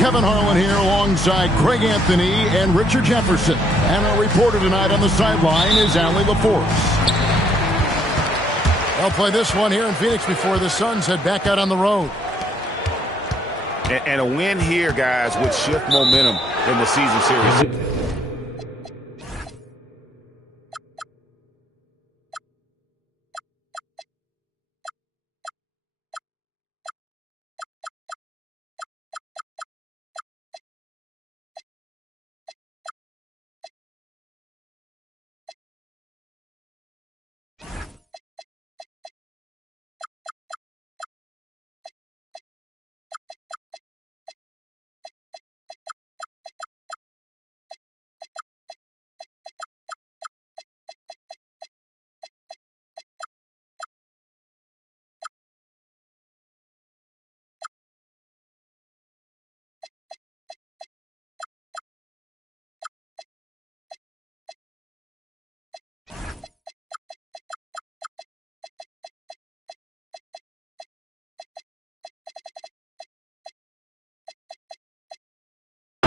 Kevin Harlan here alongside Greg Anthony and Richard Jefferson. And our reporter tonight on the sideline is Allie LaForce. They'll play this one here in Phoenix before the Suns head back out on the road. And a win here, guys, would shift momentum in the season series.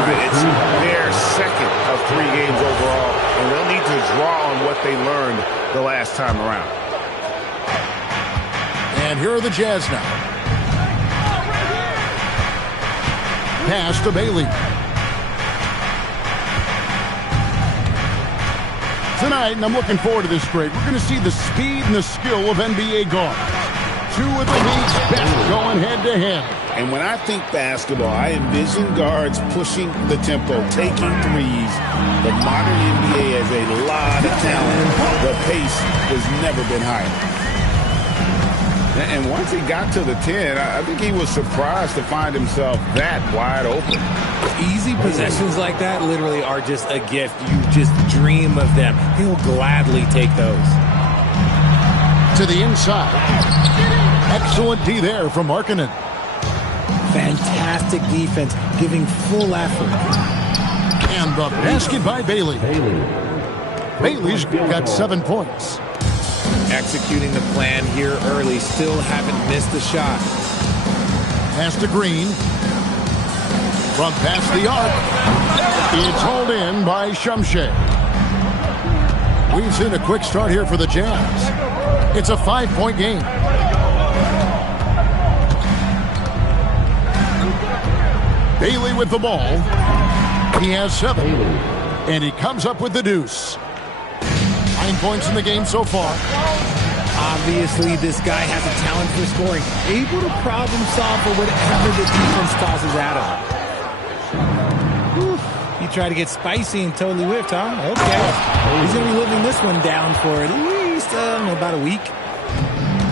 It's their second of 3 games overall, and they'll need to draw on what they learned the last time around. And here are the Jazz now. Pass to Bailey. Tonight, and I'm looking forward to this break, we're going to see the speed and the skill of NBA guards. 2 of the league's best going head-to-head. And when I think basketball, I envision guards pushing the tempo, taking threes. The modern NBA has a lot of talent. The pace has never been higher. And once he got to the 10, I think he was surprised to find himself that wide open. Easy possessions like that literally are just a gift. You just dream of them. He'll gladly take those. To the inside. Excellent D there from Markkanen. Fantastic defense, giving full effort. And the basket by Bailey. Bailey's got 7 points. Executing the plan here early, still haven't missed a shot. Pass to Green. From past the arc. It's hauled in by Shumshay. We've seen a quick start here for the Jazz. It's a 5-point game. Bailey with the ball. He has 7. And he comes up with the deuce. 9 points in the game so far. Obviously, this guy has a talent for scoring. Able to problem solve for whatever the defense tosses at him. He tried to get spicy and totally whiffed, huh? Okay. He's going to be living this one down for at least about a week.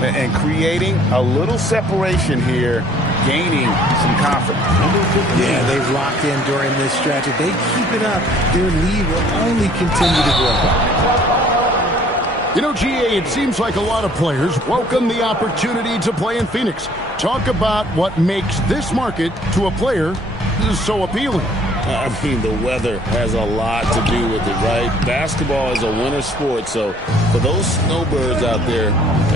And creating a little separation here, gaining some confidence. Yeah, they've locked in during this stretch. If they keep it up, their lead will only continue to grow. You know, GA, it seems like a lot of players welcome the opportunity to play in Phoenix. Talk about what makes this market to a player so appealing. I mean, the weather has a lot to do with it, right? Basketball is a winter sport, so for those snowbirds out there,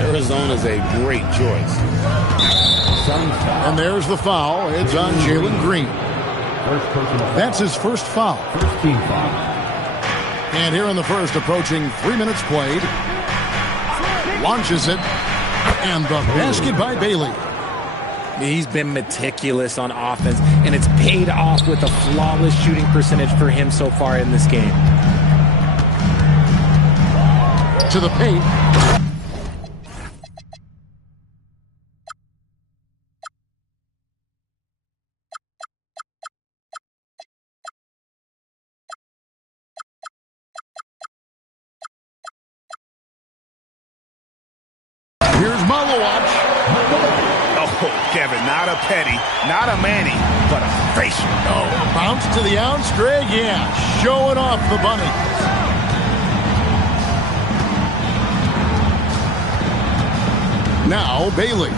Arizona's a great choice. And there's the foul. It's on Jalen Green. That's his first foul. First team foul. And here in the first, approaching 3 minutes played. Launches it. And the basket by Bailey. He's been meticulous on offense, and it's paid off with a flawless shooting percentage for him so far in this game. To the paint. Here's Malawatch. Oh, Kevin, not a Petty, not a Manny, but a facial. Oh, bounce to the ounce, Greg. Yeah, showing off the bunny. Now Bailey.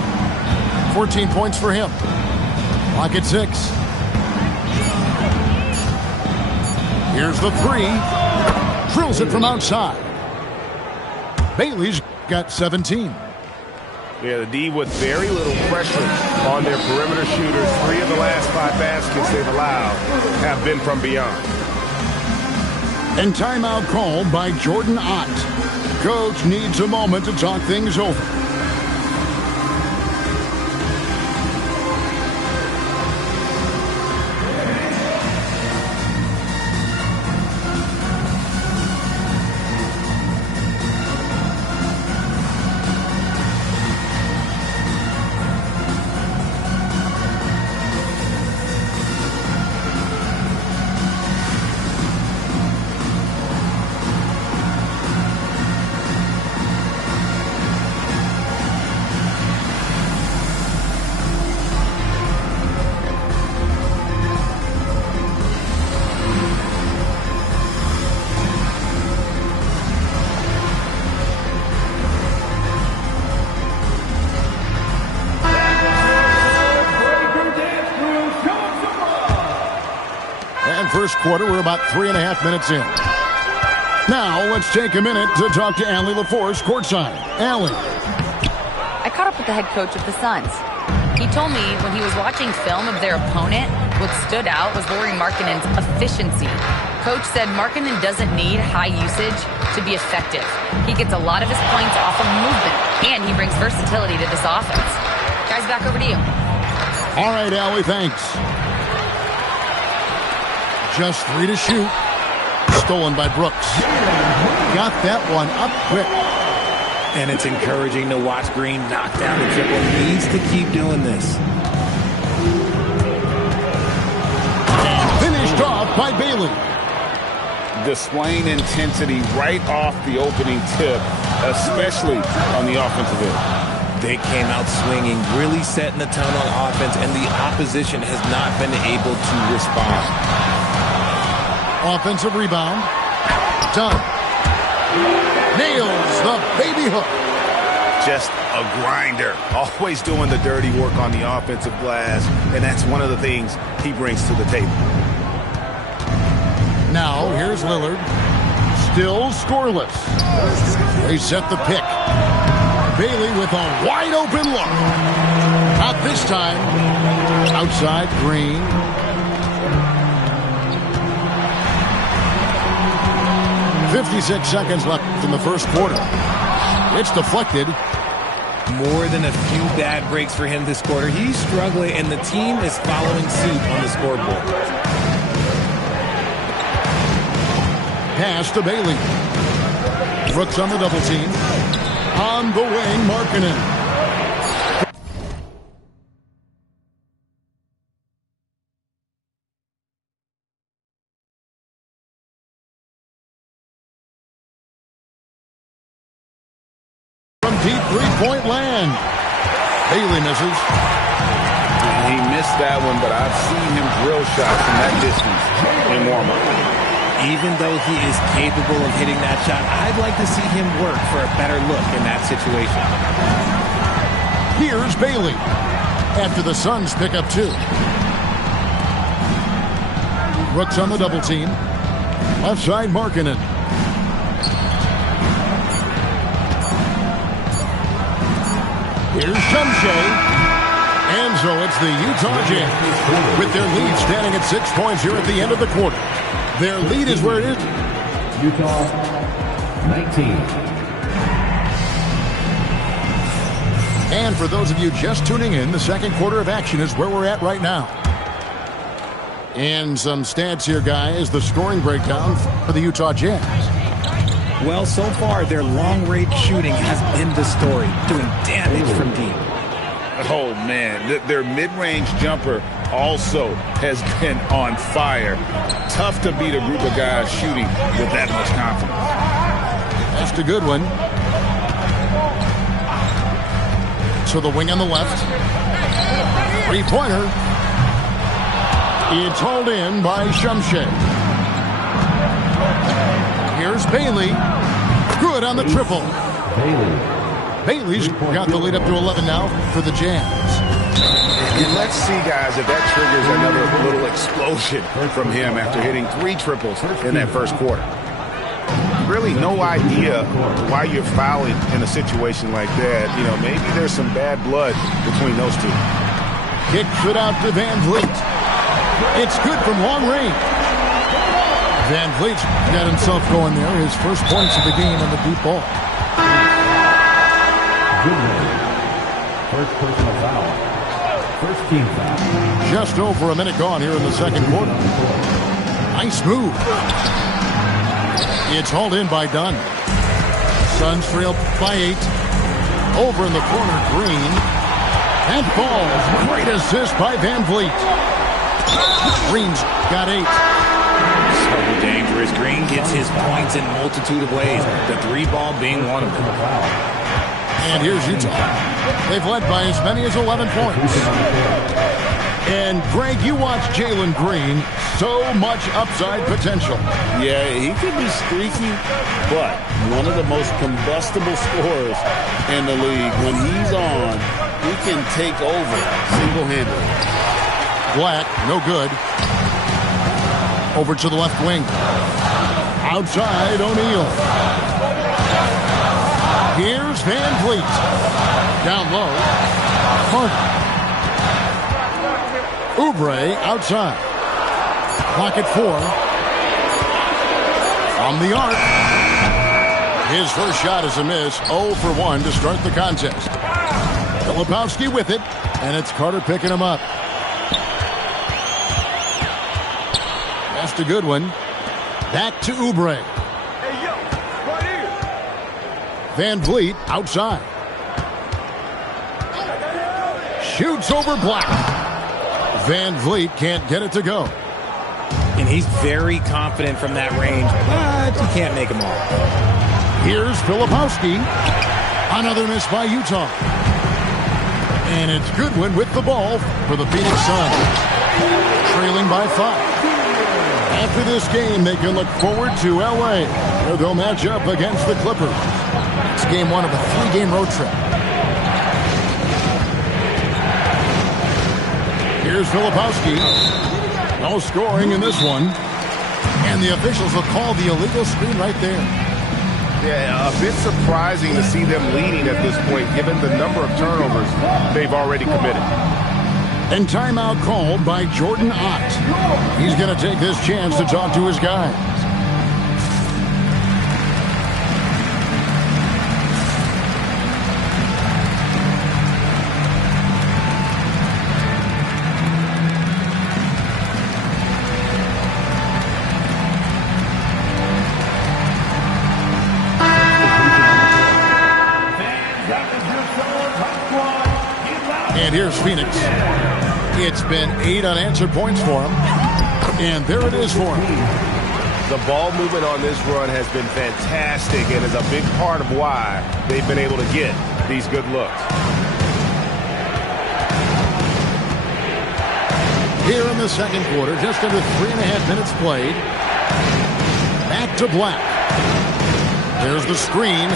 14 points for him. Clock at 6. Here's the 3. Drills it from outside. Bailey's got 17. Yeah, the D with very little pressure on their perimeter shooters. 3 of the last 5 baskets they've allowed have been from beyond. And timeout called by Jordan Ott. Coach needs a moment to talk things over. First quarter, we're about 3.5 minutes in. Now, let's take a minute to talk to Allie LaForce courtside. Allie. I caught up with the head coach of the Suns. He told me when he was watching film of their opponent, what stood out was Lauri Markkanen's efficiency. Coach said Markkanen doesn't need high usage to be effective. He gets a lot of his points off of movement, and he brings versatility to this offense. Guys, back over to you. All right, Allie, thanks. Just 3 to shoot. Stolen by Brooks. Got that one up quick. And it's encouraging to watch Green knock down the triple. Needs to keep doing this. And finished off by Bailey. Displaying intensity right off the opening tip, especially on the offensive end. They came out swinging, really setting the tone on offense, and the opposition has not been able to respond. Offensive rebound. Done. Nails the baby hook. Just a grinder. Always doing the dirty work on the offensive glass, and that's one of the things he brings to the table. Now, here's Lillard. Still scoreless. They set the pick. Bailey with a wide open look. Not this time. Outside Green. 56 seconds left in the first quarter. It's deflected. More than a few bad breaks for him this quarter. He's struggling, and the team is following suit on the scoreboard. Pass to Bailey. Brooks on the double team. On the wing, Markkanen. Deep three-point land. Bailey misses. He missed that one, but I've seen him drill shots from that distance in warm-up. Even though he is capable of hitting that shot, I'd like to see him work for a better look in that situation. Here's Bailey after the Suns pick up 2. Brooks on the double team. Left side, Markkanen. Here's Shumshay. And so it's the Utah Jazz with their lead standing at 6 points here at the end of the quarter. Their lead is where it is. Utah 19. And for those of you just tuning in, the second quarter of action is where we're at right now. And some stats here, guys. The scoring breakdown for the Utah Jazz. Well, so far, their long-range shooting has been the story, doing damage from deep. Oh, man. Their mid-range jumper also has been on fire. Tough to beat a group of guys shooting with that much confidence. That's a good one. So the wing on the left. Three-pointer. It's hauled in by Shumshay. Here's Bailey. Good on the triple. Bailey's got the lead up to 11 now for the Jazz. And let's see, guys, if that triggers another little explosion from him after hitting 3 triples in that first quarter. really no idea why you're fouling in a situation like that. You know, maybe there's some bad blood between those two. Kicks it out to Van Vliet. It's good from long range. Van Vliet's got himself going there. His first points of the game on the deep ball. First personal foul. First team foul. Just over a minute gone here in the second quarter. Nice move. It's hauled in by Dunn. Suns trail by 8. Over in the corner, Green. And falls. Great assist by Van Vliet. Green's got 8. So dangerous. Green gets his points in a multitude of ways. The 3 ball being one of them. And here's Utah. They've led by as many as 11 points. And Greg, you watch Jalen Green. So much upside potential. Yeah, he could be streaky, but one of the most combustible scorers in the league. When he's on, he can take over single-handedly. Black, no good. Over to the left wing. Outside, O'Neal. Here's Van Vliet. Down low. Harden. Oubre outside. Clock at 4. On the arc. His first shot is a miss. 0 for 1 to start the contest. Filipowski with it, and it's Carter picking him up. That's a good one. Back to Oubre. Van Vliet outside. Shoots over Black. Van Vliet can't get it to go. And he's very confident from that range, but he can't make them all. Here's Filipowski. Another miss by Utah. And it's Goodwin with the ball for the Phoenix Suns. Trailing by 5. After this game, they can look forward to L.A., where they'll match up against the Clippers. It's game 1 of a 3-game road trip. Here's Filipowski. No scoring in this one. And the officials will call the illegal screen right there. Yeah, a bit surprising to see them leading at this point, given the number of turnovers they've already committed. And timeout called by Jordan Ott. He's going to take this chance to talk to his guys. And here's Phoenix. It's been 8 unanswered points for him. And there it is for him. The ball movement on this run has been fantastic and is a big part of why they've been able to get these good looks. Here in the second quarter, just under 3.5 minutes played. Back to Black. There's the screen.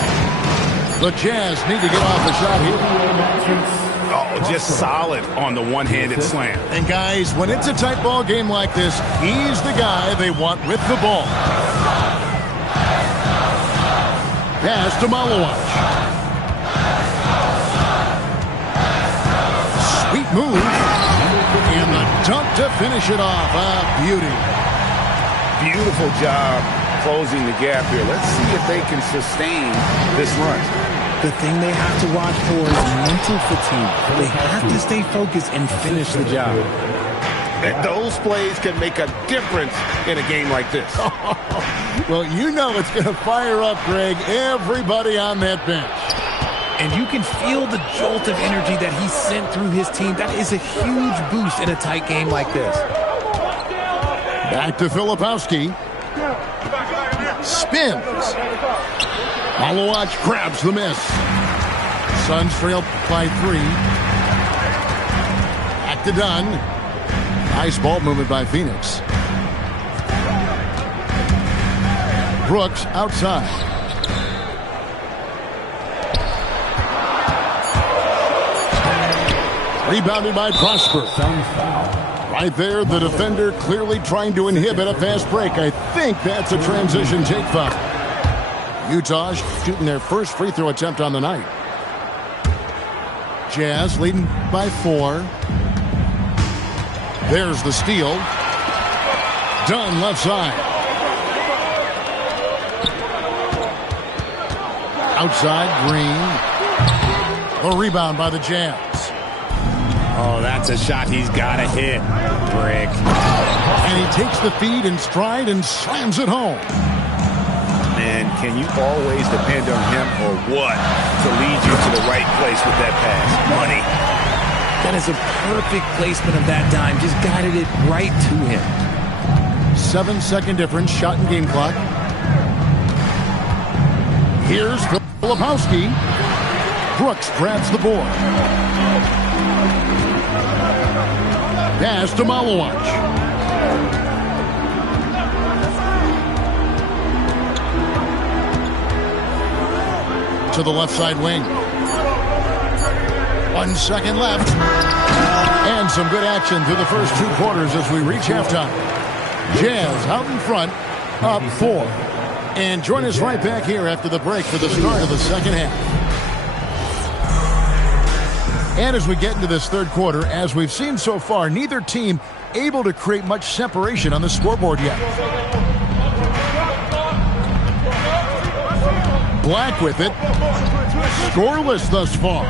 The Jazz need to get off the shot here. Oh, just solid on the one-handed slam. And guys, when it's a tight ball game like this, he's the guy they want with the ball. Pass to Malawach. Sweet move. And the dunk to finish it off. Beauty. Beautiful job closing the gap here. Let's see if they can sustain this run. The thing they have to watch for is mental fatigue. They have to stay focused and finish the job. And those plays can make a difference in a game like this. Well, you know it's going to fire up, Greg, everybody on that bench. And you can feel the jolt of energy that he sent through his team. That is a huge boost in a tight game like this. Back to Filipowski. Spins. Malawach grabs the miss. Suns trail by 3. Back to Dunn. Nice ball movement by Phoenix. Brooks outside. Rebounded by Prosper. Right there, the defender clearly trying to inhibit a fast break. I think that's a transition take foul. Utah shooting their first free throw attempt on the night. Jazz leading by 4. There's the steal. Dunn left side. Outside, Green. A rebound by the Jazz. Oh, that's a shot he's got to hit. Brick. And he takes the feed in stride and slams it home. Man, can you always depend on him or what to lead you to the right place with that pass? Money. That is a perfect placement of that dime. Just guided it right to him. 7-second difference, shot and game clock. Here's Filipowski. Brooks grabs the board. Pass to Malawach. To the left side wing. 1 second left. And some good action through the first 2 quarters as we reach halftime. Jazz out in front, up 4. And join us right back here after the break for the start of the second half. And as we get into this third quarter, as we've seen so far, neither team able to create much separation on the scoreboard yet. Black with it. Scoreless thus far.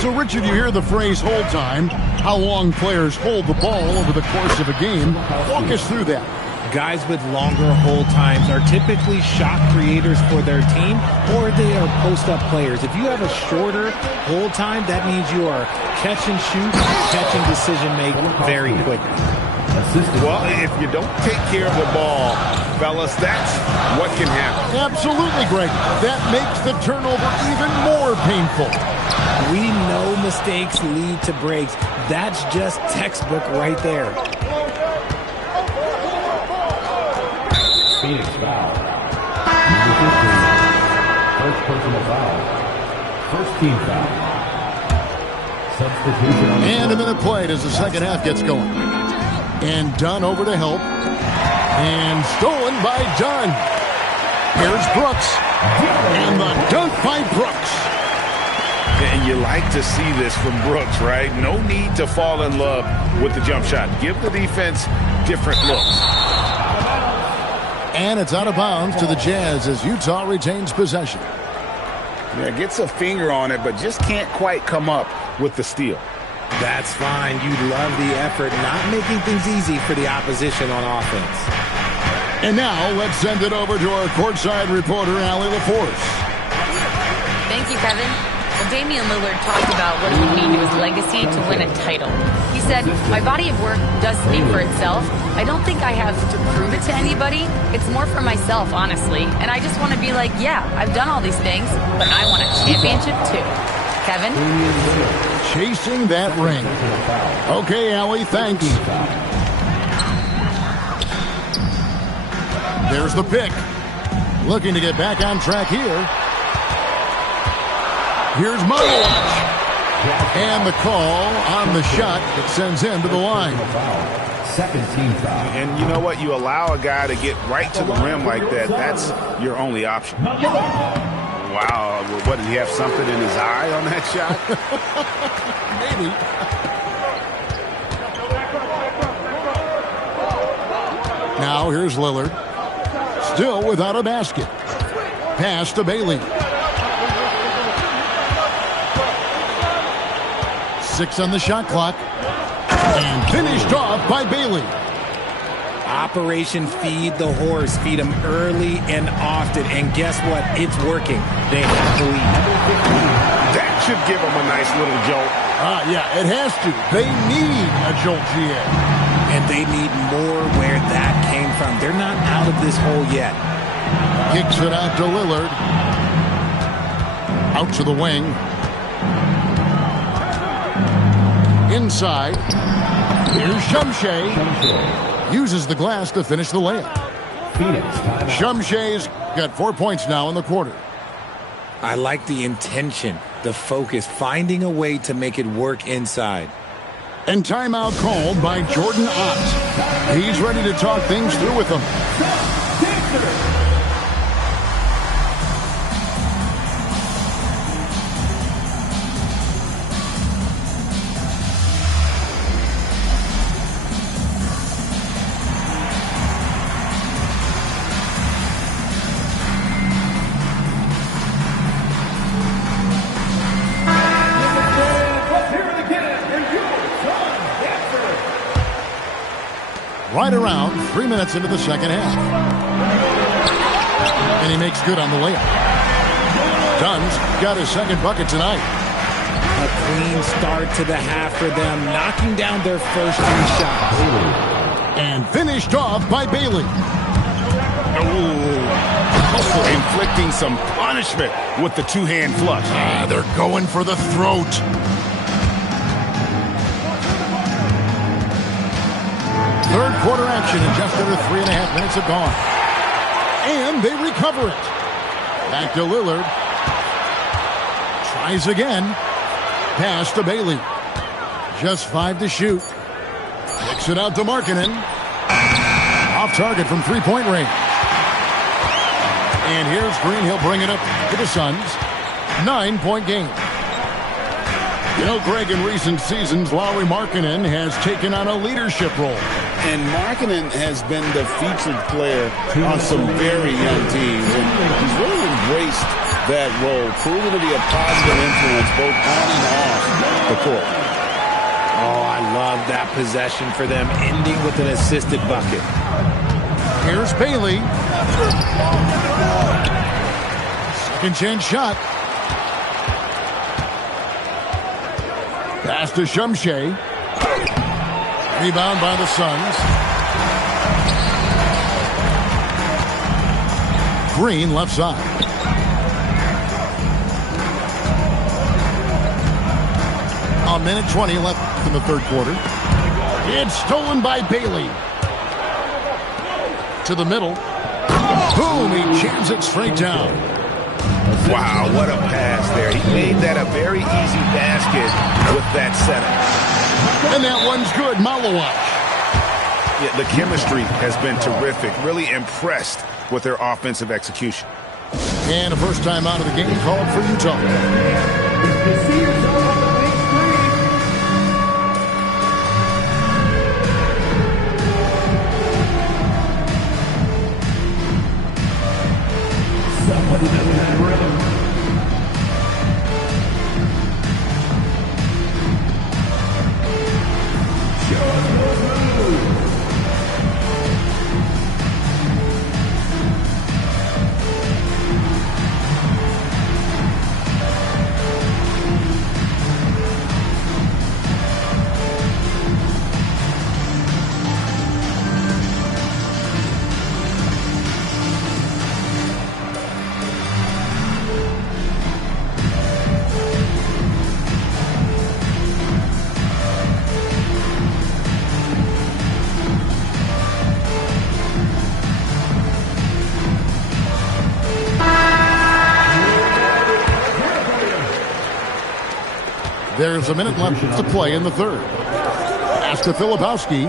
So, Richard, you hear the phrase hold time, how long players hold the ball over the course of a game. Walk us through that. Guys with longer hold times are typically shot creators for their team, or they are post-up players. If you have a shorter hold time, that means you are catch and shoot, catch and decision-make very quickly. Well, if you don't take care of the ball, fellas, that's what can happen. Absolutely, Greg. That makes the turnover even more painful. We know mistakes lead to breaks. That's just textbook right there. Phoenix foul. Number 15. First personal foul. First team foul. Substitution on the And a minute played as the second half gets going. And Dunn over to help. And stolen by Dunn. Here's Brooks. And the dunk by Brooks. And you like to see this from Brooks, right? No need to fall in love with the jump shot. Give the defense different looks. And it's out of bounds to the Jazz as Utah retains possession. Yeah, gets a finger on it, but just can't quite come up with the steal. That's fine. You love the effort, not making things easy for the opposition on offense. And now let's send it over to our courtside reporter, Allie LaForce. Thank you, Kevin. Well, Damian Lillard talked about what it would mean to his legacy to win a title. He said, "My body of work does speak for itself. I don't think I have to prove it to anybody. It's more for myself, honestly. And I just want to be like, yeah, I've done all these things, but I want a championship too." Kevin? Chasing that ring. Okay, Allie, thanks. There's the pick. Looking to get back on track here. Here's Malawach. And the call on the shot that sends him to the line. second team foul. And you know what? You allow a guy to get right to the rim like that. That's your only option. Wow. What, did he have something in his eye on that shot? Maybe. Now here's Lillard. Still without a basket. Pass to Bailey. 6 on the shot clock. And finished off by Bailey. Operation Feed the Horse. Feed him early and often. And guess what? It's working. They have the lead. That should give them a nice little jolt. Yeah, it has to. They need a jolt, GA. And they need more where that came from. They're not out of this hole yet. Kicks it out to Lillard. Out to the wing. Inside. Here's Shumshay. Uses the glass to finish the layup. Shumshay's got 4 points now in the quarter. I like the intention, the focus, finding a way to make it work inside. And timeout called by Jordan Ott. He's ready to talk things through with them. Right around 3 minutes into the second half. And he makes good on the layup. Dunn's got his second bucket tonight. A clean start to the half for them, knocking down their first 3 shots. And finished off by Bailey. Oh, inflicting some punishment with the two-hand flush. They're going for the throat. Third quarter action in just under 3.5 minutes have gone. And they recover it. Back to Lillard. Tries again. Pass to Bailey. Just 5 to shoot. Kicks it out to Markkanen. Off target from three-point range. And here's Green. He'll bring it up to the Suns. 9-point game. You know, Greg, in recent seasons, Lauri Markkanen has taken on a leadership role. And Markkanen has been the featured player on some very young teams. And he's really embraced that role, proven to be a positive influence both on and off the court. Oh, I love that possession for them, ending with an assisted bucket. Here's Bailey. Second chance shot. Pass to Shumshay. Rebound by the Suns. Green left side. A minute 20 left in the third quarter. It's stolen by Bailey. To the middle. Boom, he jams it straight down. Wow, what a pass there. He made that a very easy basket with that setup. And that one's good. Malawach. Yeah, the chemistry has been terrific. Really impressed with their offensive execution. And a first time out of the game called for Utah. Somebody doesn't have rhythm. There's a minute left to play in the third. Pass to Filipowski.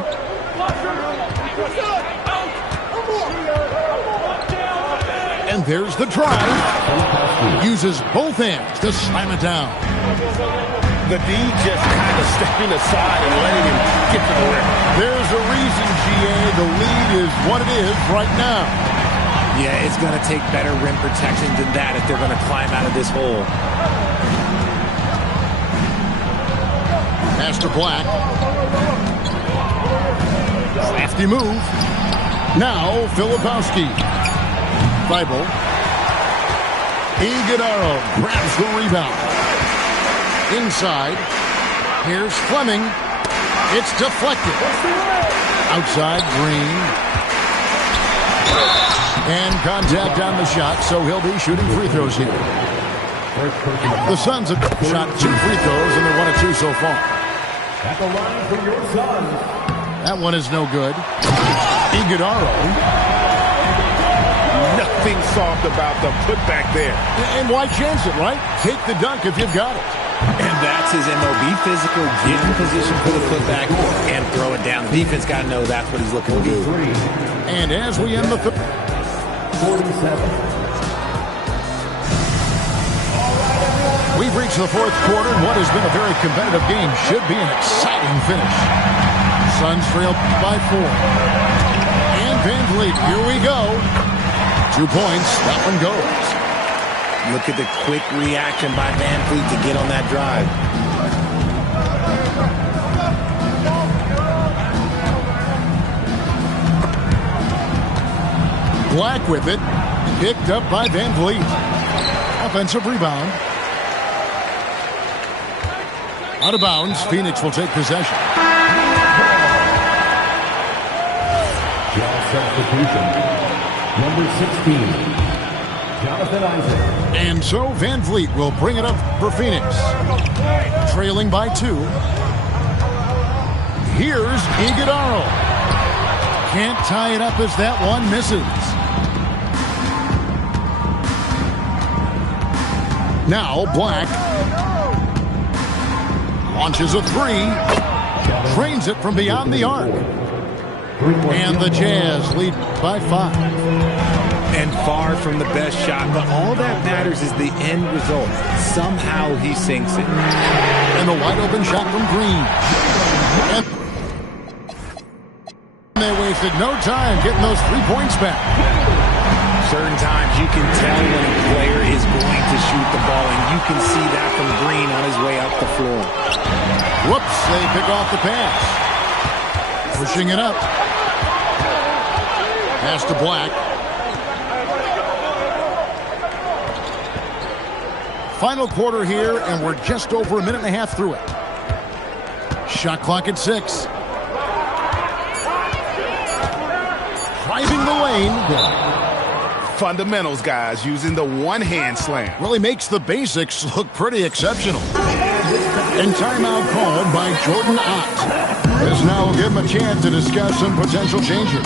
And there's the drive. Uses both hands to slam it down. The D just kind of stepping aside and letting him get to the rim. There's a reason, GA. The lead is what it is right now. Yeah, it's going to take better rim protection than that if they're going to climb out of this hole. Pass to Black. Crafty move. Now Filipowski. Thibault. Iguodala grabs the rebound. Inside. Here's Fleming. It's deflected. Outside, Green. And contact on the shot, so he'll be shooting free throws here. The Suns have shot 2 free throws, and they're 1 of 2 so far. At the line for your Suns. That one is no good. Iguodala. Nothing soft about the putback there. And why chance it, right? Take the dunk if you've got it. And that's his MO. Be physical, get in position for the putback, and throw it down. The defense got to know that's what he's looking to do. And as we end the 47. we've reached the fourth quarter, and what has been a very competitive game should be an exciting finish. Suns trail by 4. And Van Vliet, here we go. 2 points, that one goes. Look at the quick reaction by Van Vliet to get on that drive. Black with it. Picked up by Van Vliet. Offensive rebound. Out of bounds. Phoenix will take possession. Job substitution. Number 16. Jonathan Isaac. And so Van Vliet will bring it up for Phoenix. Trailing by 2. Here's Iguodala. Can't tie it up as that one misses. Now Black launches a 3. Drains it from beyond the arc. And the Jazz lead by 5. And far from the best shot, but all that matters is the end result. Somehow he sinks it. And a wide open shot from Green. And they wasted no time getting those 3 points back. Certain times you can tell when a player is going to shoot the ball, and you can see that from Green on his way up the floor. Whoops, they pick off the pass. Pushing it up. Pass to Black. Final quarter here, and we're just over a minute and a half through it. Shot clock at 6. Driving the lane. Fundamentals, guys, using the one-hand slam. Really makes the basics look pretty exceptional. And timeout called by Jordan Ott. This now will give him a chance to discuss some potential changes.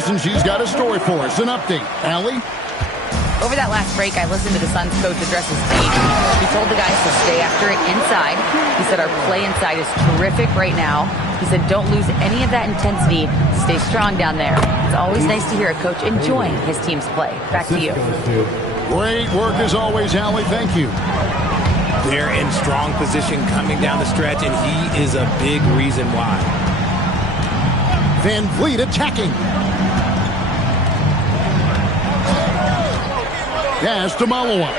And she's got a story for us. An update. Allie? Over that last break, I listened to the Suns coach address his team. He told the guys to stay after it inside. He said our play inside is terrific right now. He said don't lose any of that intensity. Stay strong down there. It's always nice to hear a coach enjoying his team's play. Back to you. Great work as always, Allie. Thank you. They're in strong position coming down the stretch, and he is a big reason why. Van Vliet attacking. Pass to Malawach.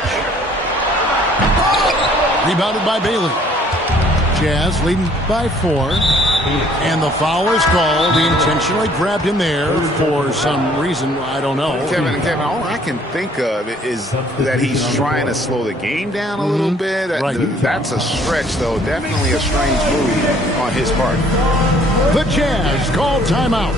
Rebounded by Bailey. Jazz leading by 4. And the foul is called. He intentionally grabbed him there for some reason. I don't know. Kevin, all I can think of is that he's trying to slow the game down a little bit. Right. That's a stretch, though. Definitely a strange move on his part. The Jazz call timeout.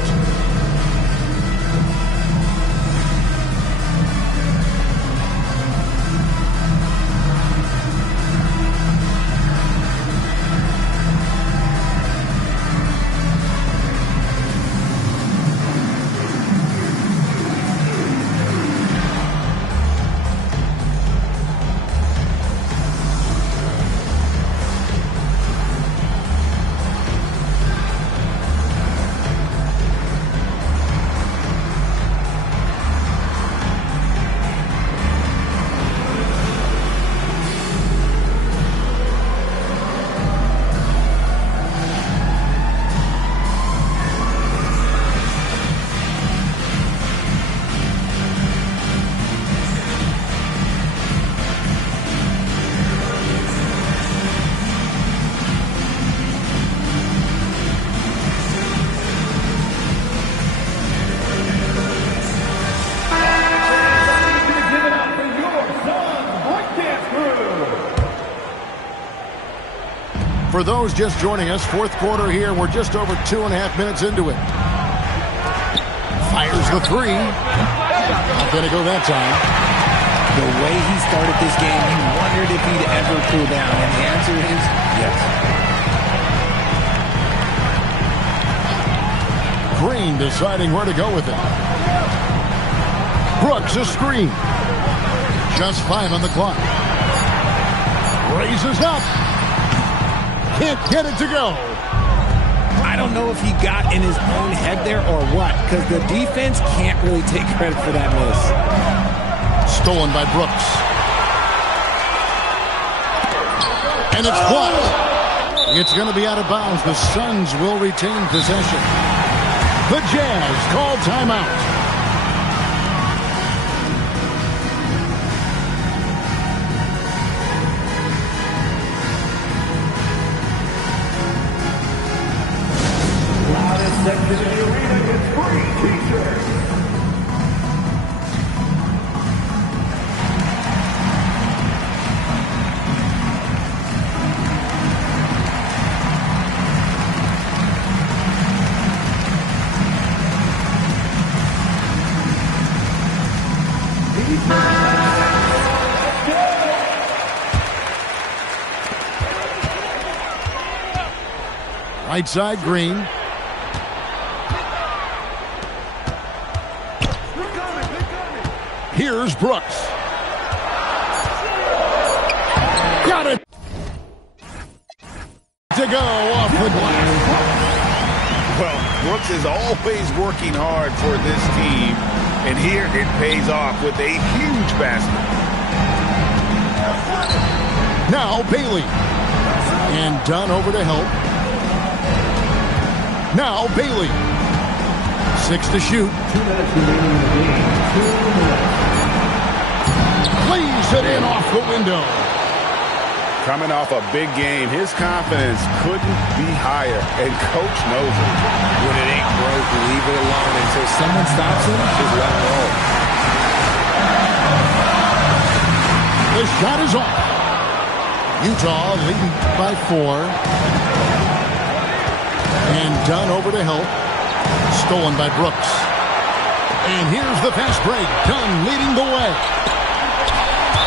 For those just joining us, fourth quarter here. We're just over 2.5 minutes into it. Fires the three. Not going to go that time. The way he started this game, you wondered if he'd ever cool down. And the answer is yes. Green deciding where to go with it. Brooks a screen. Just 5 on the clock. Raises up. Can't get it to go. I don't know if he got in his own head there or what, because the defense can't really take credit for that miss. Stolen by Brooks. And it's blocked. It's going to be out of bounds. The Suns will retain possession. The Jazz call timeout. Section in the arena gets free t-shirts. Right side, Green. Here's Brooks. Got it. To go off the glass. Well, Brooks is always working hard for this team, and here it pays off with a huge basket. Now Bailey. And Dunn over to help. Now Bailey. 6 to shoot. 2 minutes remaining in the game. 2 minutes. Lays it in off the window. Coming off a big game, his confidence couldn't be higher, and Coach knows it. When it ain't broke, leave it alone until someone stops him. Just let him roll. The shot is off. Utah leading by 4. And Dunn over to help. Stolen by Brooks. And here's the fast break. Dunn leading the way.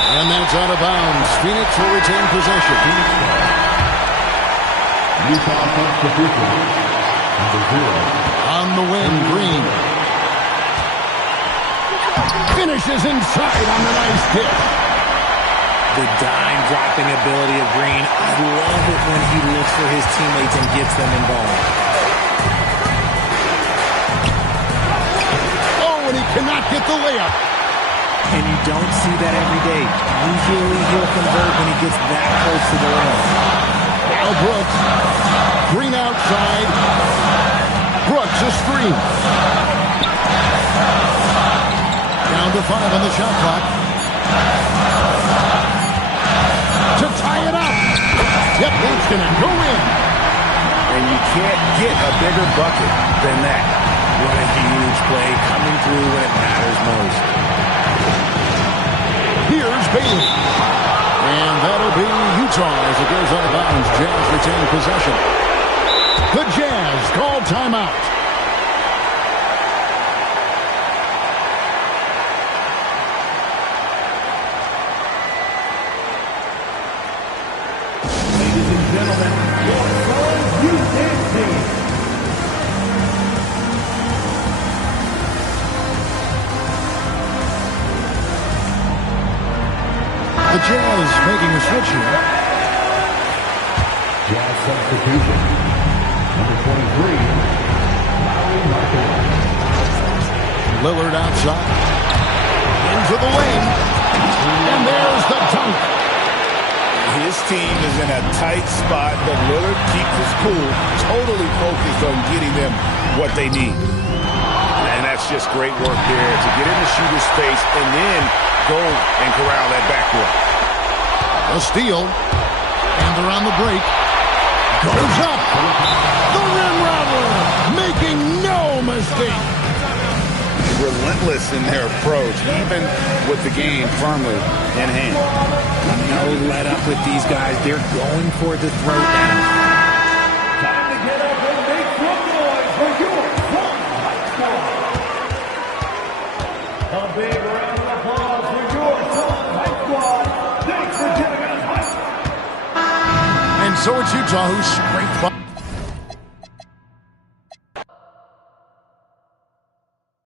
And that's out of bounds. Phoenix will retain possession. Utah substitution. Number 0. On the wing, Green. Finishes inside on the nice kick. The dime-dropping ability of Green. I love it when he looks for his teammates and gets them involved. Oh, and he cannot get the layup. And you don't see that every day. Usually he'll convert when he gets that close to the rim. Now Brooks. Green outside. Brooks a screen. Down to 5 on the shot clock. To tie it up. Yep, it's going to go in. And you can't get a bigger bucket than that. What a huge play coming through when it matters most. Here's Bailey. And that'll be Utah as it goes out of bounds. Jazz retain possession. The Jazz call timeout. Ladies and gentlemen, your Suns U10 team. The Jazz making a switch here. Jazz substitution. Number 23. Lauri Markkanen. Lillard outside. Into the lane. And there's the dunk. His team is in a tight spot, but Lillard keeps his cool, totally focused on getting them what they need. And that's just great work there to get in the shooter's space and then go and corral that backcourt. A steal. And around the break. Goes up. The rim robber. Making no mistake. Relentless in their approach, even with the game firmly in hand. No let up with these guys. They're going for the throw down. A big round of applause for your Sun High Squad. Thanks for giving us. And so it's Utah who scraped by.